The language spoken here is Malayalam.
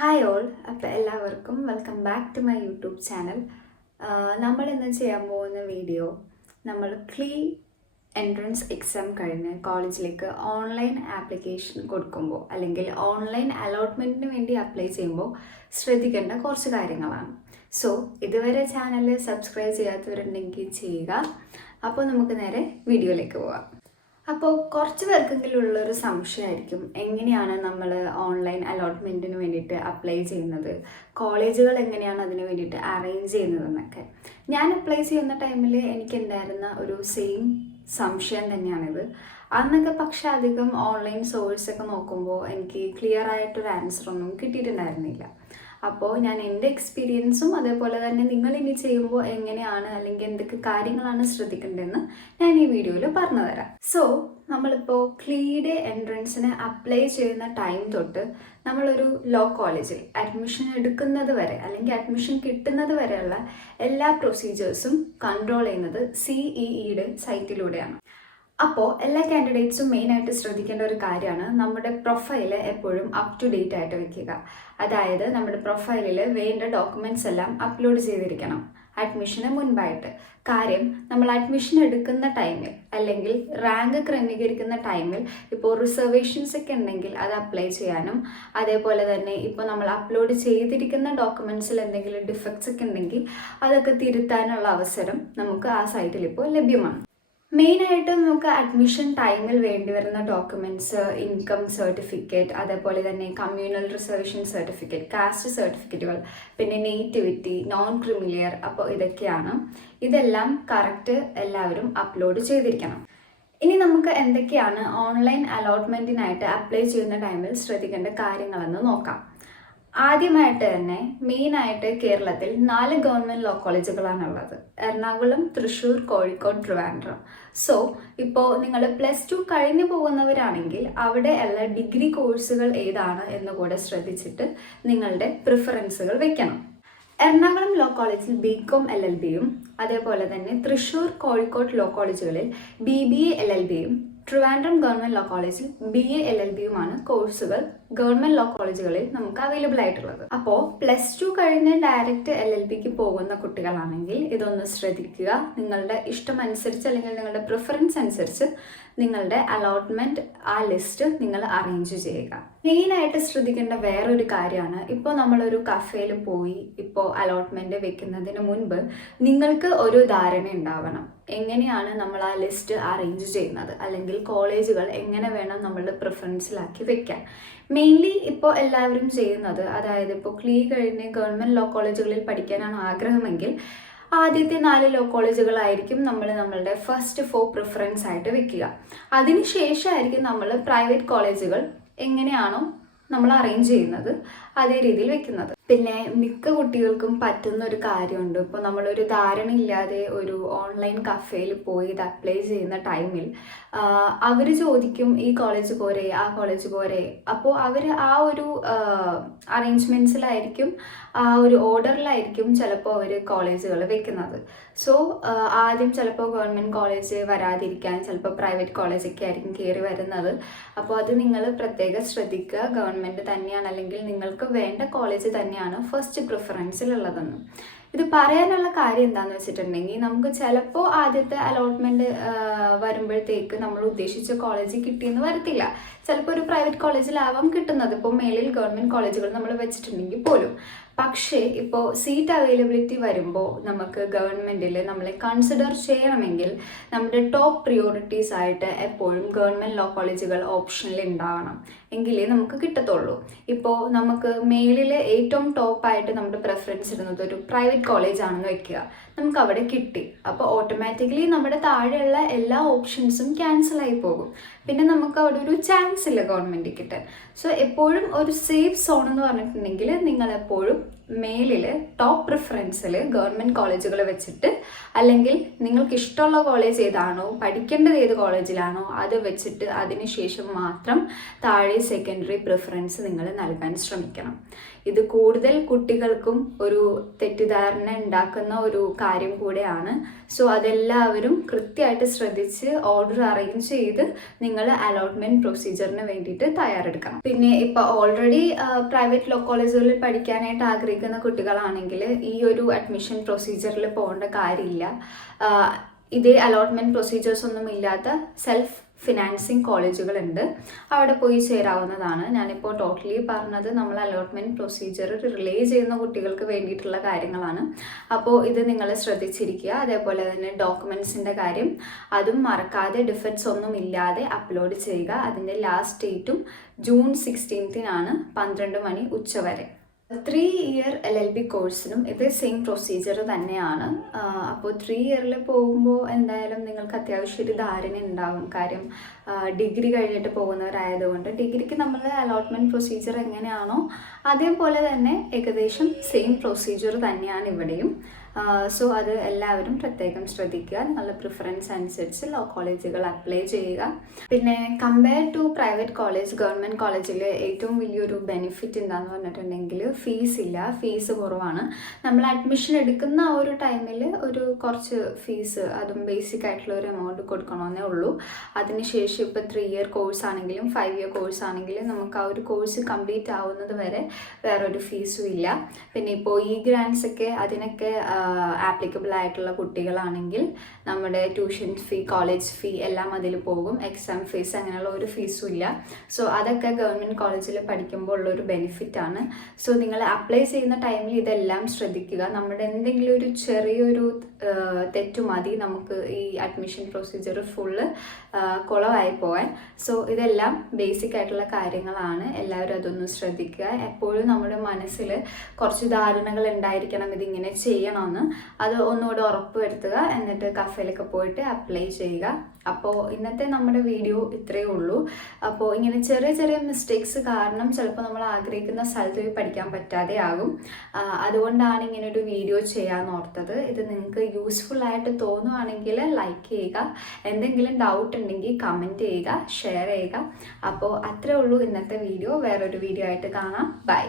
ഹായ് ഓൾ അപ്പോൾ എല്ലാവർക്കും welcome back to my YouTube channel നമ്മൾ ഇന്ന് ചെയ്യാൻ പോകുന്ന വീഡിയോ നമ്മൾ ക്ലീ എൻട്രൻസ് എക്സാം കഴിഞ്ഞ് കോളേജിലേക്ക് ഓൺലൈൻ ആപ്ലിക്കേഷൻ കൊടുക്കുമ്പോൾ അല്ലെങ്കിൽ ഓൺലൈൻ അലോട്ട്മെന്റിന് വേണ്ടി അപ്ലൈ ചെയ്യുമ്പോൾ ശ്രദ്ധിക്കേണ്ട കുറച്ച് കാര്യങ്ങളാണ്. സോ ഇതുവരെ ചാനൽ സബ്സ്ക്രൈബ് ചെയ്യാത്തവരുണ്ടെങ്കിൽ ചെയ്യുക. അപ്പോൾ നമുക്ക് നേരെ വീഡിയോയിലേക്ക് പോവാം. അപ്പോൾ കുറച്ച് പേർക്കെങ്കിലും ഉള്ളൊരു സംശയമായിരിക്കും. എങ്ങനെയാണ് നമ്മൾ ഓൺലൈൻ അലോട്ട്മെന്റിന് വേണ്ടിയിട്ട് അപ്ലൈ ചെയ്യുന്നത്? കോളേജുകൾ എങ്ങനെയാണ് അതിന് വേണ്ടിയിട്ട് അറേഞ്ച് ചെയ്യുന്നതെന്നൊക്കെ. ഞാൻ അപ്ലൈ ചെയ്യുന്ന ടൈമിൽ എനിക്ക് ഉണ്ടായിരുന്ന ഒരു സെയിം സംശയം തന്നെയാണിത്. അന്നൊക്കെ പക്ഷെ അധികം ഓൺലൈൻ സോഴ്സൊക്കെ നോക്കുമ്പോൾ എനിക്ക് ക്ലിയർ ആയിട്ടൊരു ആൻസർ ഒന്നും കിട്ടിയിട്ടുണ്ടായിരുന്നില്ല. അപ്പോൾ ഞാൻ എന്റെ എക്സ്പീരിയൻസും അതേപോലെ തന്നെ നിങ്ങൾ ഇനി ചെയ്യുമ്പോൾ എങ്ങനെയാണ് അല്ലെങ്കിൽ എന്തൊക്കെ കാര്യങ്ങളാണ് ശ്രദ്ധിക്കേണ്ടതെന്ന് ഞാൻ ഈ വീഡിയോയിൽ പറഞ്ഞു തരാം. സോ നമ്മളിപ്പോൾ ക്ലീഡ് എൻട്രൻസിന് അപ്ലൈ ചെയ്യുന്ന ടൈം തൊട്ട് നമ്മളൊരു ലോ കോളേജിൽ അഡ്മിഷൻ എടുക്കുന്നത് വരെ അല്ലെങ്കിൽ അഡ്മിഷൻ കിട്ടുന്നത് വരെയുള്ള എല്ലാ പ്രൊസീജിയേഴ്സും കൺട്രോൾ ചെയ്യുന്നത് സിഇഇയുടെ ഇ ഇയുടെ സൈറ്റിലൂടെയാണ് അപ്പോൾ എല്ലാ കാൻഡിഡേറ്റ്സും മെയിനായിട്ട് ശ്രദ്ധിക്കേണ്ട ഒരു കാര്യമാണ് നമ്മുടെ പ്രൊഫൈൽ എപ്പോഴും അപ് ടു ഡേറ്റ് ആയിട്ട് വെക്കുക. അതായത് നമ്മുടെ പ്രൊഫൈലിൽ വേണ്ട ഡോക്യുമെന്റ്സ് എല്ലാം അപ്ലോഡ് ചെയ്തിരിക്കണം. അഡ്മിഷന് മുൻപായിട്ട്. കാര്യം നമ്മൾ അഡ്മിഷൻ എടുക്കുന്ന ടൈമിൽ അല്ലെങ്കിൽ റാങ്ക് ക്രമീകരിക്കുന്ന ടൈമിൽ ഇപ്പോൾ റിസർവേഷൻസ് ഒക്കെ ഉണ്ടെങ്കിൽ അത് അപ്ലൈ ചെയ്യാനും അതേപോലെ തന്നെ ഇപ്പോൾ നമ്മൾ അപ്ലോഡ് ചെയ്തിരിക്കുന്ന ഡോക്യുമെൻസിൽ എന്തെങ്കിലും ഡിഫക്ട്സ് ഒക്കെ ഉണ്ടെങ്കിൽ അതൊക്കെ തിരുത്താനുള്ള അവസരം നമുക്ക് ആ സൈറ്റിൽ ഇപ്പോൾ ലഭ്യമാണ്. മെയിനായിട്ട് നമുക്ക് അഡ്മിഷൻ ടൈമിൽ വേണ്ടി വരുന്ന ഡോക്യുമെന്റ്സ് ഇൻകം സർട്ടിഫിക്കറ്റ് അതേപോലെ തന്നെ കമ്മ്യൂണൽ റിസർവേഷൻ സർട്ടിഫിക്കറ്റ് കാസ്റ്റ് സർട്ടിഫിക്കറ്റുകൾ പിന്നെ നേറ്റിവിറ്റി നോൺ ക്രിമിലിയർ അപ്പോൾ ഇതൊക്കെയാണ്. ഇതെല്ലാം കറക്റ്റ് എല്ലാവരും അപ്ലോഡ് ചെയ്തിരിക്കണം. ഇനി നമുക്ക് എന്തൊക്കെയാണ് ഓൺലൈൻ അലോട്ട്മെന്റിനായിട്ട് അപ്ലൈ ചെയ്യുന്ന ടൈമിൽ ശ്രദ്ധിക്കേണ്ട കാര്യങ്ങളെന്ന് നോക്കാം. ആദ്യമായിട്ട് തന്നെ മെയിനായിട്ട് കേരളത്തിൽ നാല് ഗവൺമെന്റ് ലോ കോളേജുകളാണുള്ളത് എറണാകുളം തൃശ്ശൂർ കോഴിക്കോട് ട്രിവാൻഡ്രം. സോ ഇപ്പോൾ നിങ്ങൾ പ്ലസ് ടു കഴിഞ്ഞു പോകുന്നവരാണെങ്കിൽ അവിടെ ഉള്ള ഡിഗ്രി കോഴ്സുകൾ ഏതാണ് എന്ന് കൂടെ ശ്രദ്ധിച്ചിട്ട് നിങ്ങളുടെ പ്രിഫറൻസുകൾ വെക്കണം. എറണാകുളം ലോ കോളേജിൽ ബി കോം എൽ എൽ ബിയും അതേപോലെ തന്നെ തൃശ്ശൂർ കോഴിക്കോട് ലോ കോളേജുകളിൽ B B A L L ബിയും ട്രിവാൻഡ്രം ഗവൺമെന്റ് ലോ കോളേജിൽ ബി എ എൽ എൽ ബിയുമാണ് കോഴ്സുകൾ ഗവൺമെന്റ് ലോ കോളേജുകളിൽ നമുക്ക് അവൈലബിൾ ആയിട്ടുള്ളത്. അപ്പോൾ പ്ലസ് ടു കഴിഞ്ഞ് ഡയറക്റ്റ് എൽ എൽ ബിക്ക് പോകുന്ന കുട്ടികളാണെങ്കിൽ ഇതൊന്ന് ശ്രദ്ധിക്കുക. നിങ്ങളുടെ ഇഷ്ടം അനുസരിച്ച് അല്ലെങ്കിൽ നിങ്ങളുടെ പ്രിഫറൻസ് അനുസരിച്ച് നിങ്ങളുടെ അലോട്ട്മെന്റ് ആ ലിസ്റ്റ് നിങ്ങൾ അറേഞ്ച് ചെയ്യുക. മെയിനായിട്ട് ശ്രദ്ധിക്കേണ്ട വേറൊരു കാര്യമാണ് ഇപ്പോൾ നമ്മളൊരു കഫേയിൽ പോയി ഇപ്പോൾ അലോട്ട്മെന്റ് വെക്കുന്നതിന് മുൻപ് നിങ്ങൾക്ക് ഒരു ധാരണ ഉണ്ടാവണം. എങ്ങനെയാണ് നമ്മൾ ആ ലിസ്റ്റ് അറേഞ്ച് ചെയ്യുന്നത്? അല്ലെങ്കിൽ കോളേജുകൾ എങ്ങനെ വേണം നമ്മളുടെ പ്രിഫറൻസിലാക്കി വെക്കാൻ? മെയിൻലി ഇപ്പോൾ എല്ലാവരും ചെയ്യുന്നത് അതായത് ഇപ്പോൾ ക്ലീ കഴിഞ്ഞ് ഗവൺമെന്റ് ലോ കോളേജുകളിൽ പഠിക്കാനാണ് ആഗ്രഹമെങ്കിൽ ആദ്യത്തെ നാല് ലോ കോളേജുകളായിരിക്കും നമ്മൾ നമ്മളുടെ ഫസ്റ്റ് ഫോർ പ്രിഫറൻസ് ആയിട്ട് വെക്കുക. അതിനുശേഷമായിരിക്കും നമ്മൾ പ്രൈവറ്റ് കോളേജുകൾ എങ്ങനെയാണോ നമ്മൾ അറേഞ്ച് ചെയ്യുന്നത് അതേ രീതിയിൽ വെക്കുന്നത്. പിന്നെ മിക്ക കുട്ടികൾക്കും പറ്റുന്ന ഒരു കാര്യമുണ്ട്. ഇപ്പോൾ നമ്മളൊരു ധാരണ ഇല്ലാതെ ഒരു ഓൺലൈൻ കഫേയിൽ പോയി ഇത് അപ്ലൈ ചെയ്യുന്ന ടൈമിൽ അവർ ചോദിക്കും ഈ കോളേജ് പോരെ ആ കോളേജ് പോരെ? അപ്പോൾ അവർ ആ ഒരു അറേഞ്ച്മെന്റ്സിലായിരിക്കും ആ ഒരു ഓർഡറിലായിരിക്കും ചിലപ്പോൾ അവർ കോളേജുകൾ വെക്കുന്നത്. സോ ആദ്യം ചിലപ്പോൾ ഗവൺമെന്റ് കോളേജ് വരാതിരിക്കാൻ ചിലപ്പോൾ പ്രൈവറ്റ് കോളേജൊക്കെ ആയിരിക്കും കയറി വരുന്നത്. അപ്പോൾ അത് നിങ്ങൾ പ്രത്യേകം ശ്രദ്ധിക്കുക. ഗവൺമെന്റ് തന്നെയാണ് അല്ലെങ്കിൽ നിങ്ങൾക്ക് വേണ്ട കോളേജ് തന്നെയാണ് ഫസ്റ്റ് പ്രിഫറൻസിലുള്ളതെന്ന് ഇത് പറയാനുള്ള കാര്യം എന്താണെന്ന് വെച്ചിട്ടുണ്ടെങ്കിൽ നമുക്ക് ചിലപ്പോൾ ആദ്യത്തെ അലോട്ട്മെന്റ് വരുമ്പോഴത്തേക്ക് നമ്മൾ ഉദ്ദേശിച്ച കോളേജ് കിട്ടിയെന്ന് വരത്തില്ല. ചിലപ്പോൾ ഒരു പ്രൈവറ്റ് കോളേജിലാവാം കിട്ടുന്നത്. ഇപ്പോൾ മേളിൽ ഗവൺമെന്റ് കോളേജുകൾ നമ്മൾ വെച്ചിട്ടുണ്ടെങ്കിൽ പോലും. പക്ഷേ ഇപ്പോൾ സീറ്റ് അവൈലബിലിറ്റി വരുമ്പോൾ നമുക്ക് ഗവൺമെന്റിൽ നമ്മളെ കൺസിഡർ ചെയ്യണമെങ്കിൽ നമ്മുടെ ടോപ്പ് പ്രിയോറിറ്റീസ് ആയിട്ട് എപ്പോഴും ഗവൺമെന്റ് ലോ കോളേജുകൾ ഓപ്ഷനിൽ ഉണ്ടാവണം. എങ്കിലേ നമുക്ക് കിട്ടത്തുള്ളൂ. ഇപ്പോൾ നമുക്ക് മേളിൽ ഏറ്റവും ടോപ്പായിട്ട് നമ്മുടെ പ്രിഫറൻസ് ഇടുന്നത് ഒരു പ്രൈവറ്റ് കോളേജ് ആണെന്ന് വെക്കുക. നമുക്ക് അവിടെ കിട്ടി. അപ്പോൾ ഓട്ടോമാറ്റിക്കലി നമ്മുടെ താഴെയുള്ള എല്ലാ ഓപ്ഷൻസും ക്യാൻസൽ ആയി പോകും. പിന്നെ നമുക്ക് അവിടെ ഒരു ചാൻസ് ഇല്ല ഗവൺമെന്റ് കിട്ടാൻ. സോ എപ്പോഴും ഒരു സേഫ് സോൺ എന്ന് പറഞ്ഞിട്ടുണ്ടെങ്കിൽ നിങ്ങൾ എപ്പോഴും Hello മേലിൽ ടോപ്പ് പ്രിഫറൻസിൽ ഗവൺമെന്റ് കോളേജുകൾ വെച്ചിട്ട് അല്ലെങ്കിൽ നിങ്ങൾക്ക് ഇഷ്ടമുള്ള കോളേജ് ഏതാണോ പഠിക്കേണ്ടത് ഏത് കോളേജിലാണോ അത് വെച്ചിട്ട് അതിനുശേഷം മാത്രം താഴെ സെക്കൻഡറി പ്രിഫറൻസ് നിങ്ങൾ നൽകാൻ ശ്രമിക്കണം. ഇത് കൂടുതൽ കുട്ടികൾക്കും ഒരു തെറ്റിദ്ധാരണ ഉണ്ടാക്കുന്ന ഒരു കാര്യം കൂടെയാണ്. സോ അതെല്ലാവരും കൃത്യമായിട്ട് ശ്രദ്ധിച്ച് ഓർഡർ അറേഞ്ച് ചെയ്ത് നിങ്ങൾ അലോട്ട്മെന്റ് പ്രൊസീജിയറിന് വേണ്ടിയിട്ട് തയ്യാറെടുക്കണം. പിന്നെ ഇപ്പോൾ ഓൾറെഡി പ്രൈവറ്റ് ലോ കോളേജുകളിൽ പഠിക്കാനായിട്ട് ആഗ്രഹിക്കുന്ന കുട്ടികളാണെങ്കിൽ ഈ ഒരു അഡ്മിഷൻ പ്രൊസീജിയറിൽ പോകേണ്ട കാര്യമില്ല. ഇതേ അലോട്ട്മെന്റ് പ്രൊസീജിയേഴ്സ് ഒന്നും ഇല്ലാത്ത സെൽഫ് ഫിനാൻസിങ് കോളേജുകളുണ്ട് അവിടെ പോയി ചേരാവുന്നതാണ്. ഞാനിപ്പോൾ ടോട്ടലി പറഞ്ഞത് നമ്മൾ അലോട്ട്മെന്റ് പ്രൊസീജിയർ റിലേ ചെയ്യുന്ന കുട്ടികൾക്ക് വേണ്ടിയിട്ടുള്ള കാര്യങ്ങളാണ്. അപ്പോൾ ഇത് നിങ്ങൾ ശ്രദ്ധിച്ചിരിക്കുക. അതേപോലെ തന്നെ ഡോക്യുമെൻസിന്റെ കാര്യം. അതും മറക്കാതെ ഡിഫക്ട്സ് ഒന്നും ഇല്ലാതെ അപ്ലോഡ് ചെയ്യുക. അതിന്റെ ലാസ്റ്റ് ഡേറ്റും ജൂൺ സിക്സ്റ്റീൻത്തിനാണ് പന്ത്രണ്ട് മണി ഉച്ചവരെ three year L L B കോഴ്സിനും ഇതേ സെയിം പ്രൊസീജിയർ തന്നെയാണ്. അപ്പോൾ ത്രീ ഇയറിൽ പോകുമ്പോൾ എന്തായാലും നിങ്ങൾക്ക് അത്യാവശ്യം ഒരു ധാരണ ഉണ്ടാകും കാര്യം ഡിഗ്രി കഴിഞ്ഞിട്ട് പോകുന്നവരായതുകൊണ്ട് ഡിഗ്രിക്ക് നമ്മൾ അലോട്ട്മെന്റ് പ്രൊസീജിയർ എങ്ങനെയാണോ അതേപോലെ തന്നെ ഏകദേശം സെയിം പ്രൊസീജിയർ തന്നെയാണ് ഇവിടെയും. സോ അത് എല്ലാവരും പ്രത്യേകം ശ്രദ്ധിക്കുക. നിങ്ങളുടെ പ്രിഫറൻസ് അനുസരിച്ച് ലോ കോളേജുകൾ അപ്ലൈ ചെയ്യുക. പിന്നെ compare to private college government കോളേജിൽ ഏറ്റവും വലിയൊരു ബെനിഫിറ്റ് എന്താണെന്ന് പറഞ്ഞിട്ടുണ്ടെങ്കിൽ ഫീസ് ഇല്ല. ഫീസ് കുറവാണ്. നമ്മൾ അഡ്മിഷൻ എടുക്കുന്ന ആ ഒരു ടൈമിൽ ഒരു കുറച്ച് ഫീസ് അതും ബേസിക് ആയിട്ടുള്ള ഒരു എമൗണ്ട് കൊടുക്കണമെന്നേ ഉള്ളൂ. അതിനുശേഷം ഇപ്പോൾ ത്രീ ഇയർ കോഴ്സ് ആണെങ്കിലും ഫൈവ് ഇയർ കോഴ്സ് ആണെങ്കിലും നമുക്ക് ആ ഒരു കോഴ്സ് കംപ്ലീറ്റ് ആവുന്നത് വരെ വേറൊരു ഫീസും ഇല്ല. പിന്നെ ഇപ്പോൾ ഈ ഗ്രാൻസ് ഒക്കെ അതിനൊക്കെ ആപ്ലിക്കബിൾ ആയിട്ടുള്ള കുട്ടികളാണെങ്കിൽ നമ്മുടെ ട്യൂഷൻ ഫീ കോളേജ് ഫീ എല്ലാം അതിൽ പോകും. എക്സാം ഫീസ് അങ്ങനെയുള്ള ഒരു ഫീസും ഇല്ല. സോ അതൊക്കെ ഗവൺമെന്റ് കോളേജിൽ പഠിക്കുമ്പോൾ ബെനിഫിറ്റ് ആണ്. സോ നിങ്ങൾ അപ്ലൈ ചെയ്യുന്ന ടൈമിൽ ഇതെല്ലാം ശ്രദ്ധിക്കുക. നമ്മുടെ എന്തെങ്കിലും ഒരു ചെറിയൊരു തെറ്റു മതി നമുക്ക് ഈ അഡ്മിഷൻ പ്രൊസീജിയർ ഫുള്ള് കുളമായി പോകാൻ സോ ഇതെല്ലാം ബേസിക് ആയിട്ടുള്ള കാര്യങ്ങളാണ്. എല്ലാവരും അതൊന്ന് ശ്രദ്ധിക്കുക. എപ്പോഴും നമ്മുടെ മനസ്സിൽ കുറച്ച് ധാരണകൾ ഉണ്ടായിരിക്കണം. ഇതിങ്ങനെ ചെയ്യണമെന്ന് അത് ഒന്നുകൂടെ ഉറപ്പ് വരുത്തുക എന്നിട്ട് കഫയിലൊക്കെ പോയിട്ട് അപ്ലൈ ചെയ്യുക. അപ്പോൾ ഇന്നത്തെ നമ്മുടെ വീഡിയോ ഇത്രയേ ഉള്ളൂ. അപ്പോൾ ഇങ്ങനെ ചെറിയ ചെറിയ മിസ്റ്റേക്സ് കാരണം ചിലപ്പോൾ നമ്മൾ ആഗ്രഹിക്കുന്ന സ്ഥലത്ത് പോയി പഠിക്കാൻ പറ്റാതെ ആകും. അതുകൊണ്ടാണ് ഇങ്ങനെ ഒരു വീഡിയോ ചെയ്യാമെന്ന് ഓർത്തത്. ഇത് നിങ്ങൾക്ക് യൂസ്ഫുൾ ആയിട്ട് തോന്നുവാണെങ്കിൽ ലൈക്ക് ചെയ്യുക. എന്തെങ്കിലും ഡൗട്ട് ഉണ്ടെങ്കിൽ കമന്റ് ചെയ്യുക ഷെയർ ചെയ്യുക. അപ്പോൾ അത്രേ ഉള്ളൂ ഇന്നത്തെ വീഡിയോ വേറൊരു വീഡിയോ ആയിട്ട് കാണാം. ബൈ